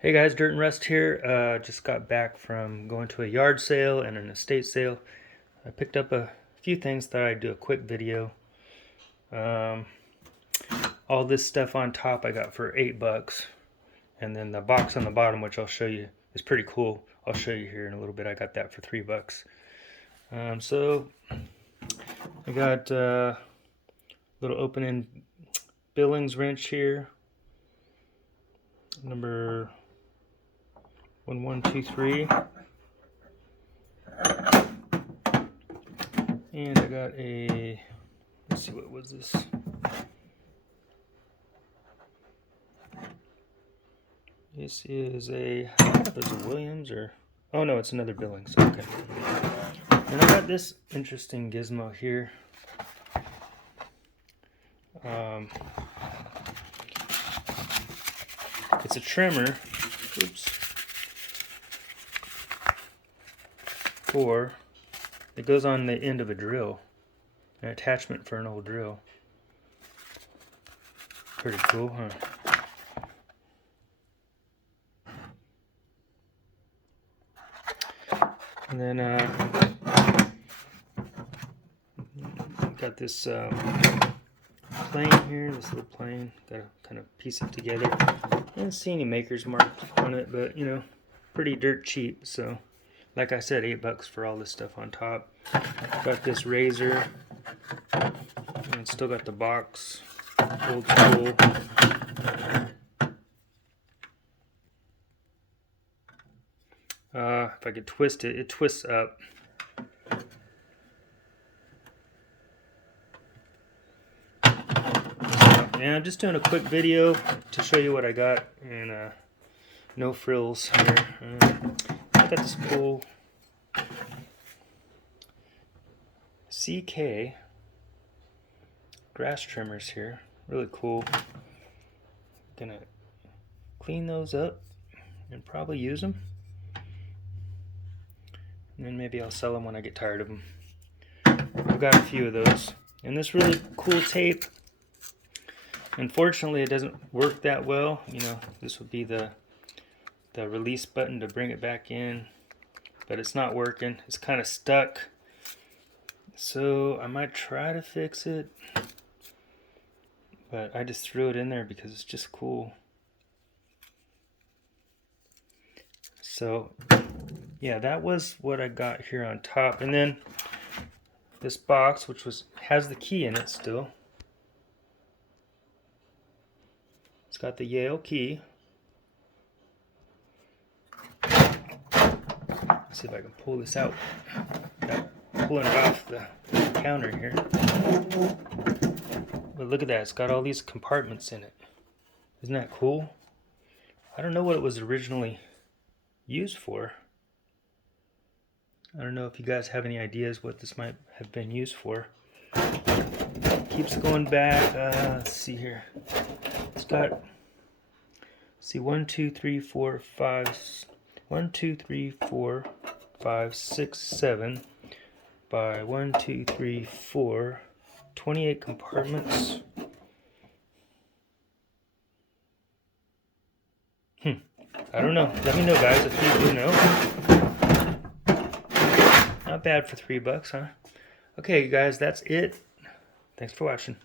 Hey guys, Dirt and Rust here. Just got back from going to a yard sale and an estate sale. I picked up a few things, thought I'd do a quick video. All this stuff on top I got for $8, and then the box on the bottom, which I'll show you, is pretty cool. I'll show you here in a little bit. I got that for $3. So I got a little opening Billings wrench here, number 1123, and I got a, let's see, what was this? This is a, I don't know if it's a Williams or, oh no, it's another Billings. Okay. And I got this interesting gizmo here. It's a trimmer. Oops. It goes on the end of a drill, an attachment for an old drill. Pretty cool, huh? And then got this plane here, this little plane. Gotta kind of piece it together. I didn't see any maker's mark on it, but you know, pretty dirt cheap. So like I said, $8 for all this stuff on top. Got this razor, and still got the box, old school. If I could twist it, it twists up. And I'm just doing a quick video to show you what I got, and no frills here. I got this cool cee-kay grass trimmers here. Really cool. Gonna clean those up and probably use them. And then maybe I'll sell them when I get tired of them. I've got a few of those. And this really cool tape, unfortunately it doesn't work that well. You know, this would be the release button to bring it back in, but it's not working. It's kind of stuck. So I might try to fix it, but I just threw it in there because it's just cool. So yeah, that was what I got here on top. And then this box, which has the key in it still. It's got the Yale key. Let's see if I can pull this out without pulling it off the counter here. But look at that, it's got all these compartments in it. Isn't that cool? I don't know what it was originally used for. I don't know if you guys have any ideas what this might have been used for. Keeps going back. Let's see here. It's got, let's see, 1, 2, 3, 4, 5. 1, 2, 3, 4, 5, 6, 7 by 1, 2, 3, 4. 28 compartments. I don't know. Let me know, guys, if you do know. Not bad for $3, huh? Okay, guys, that's it. Thanks for watching.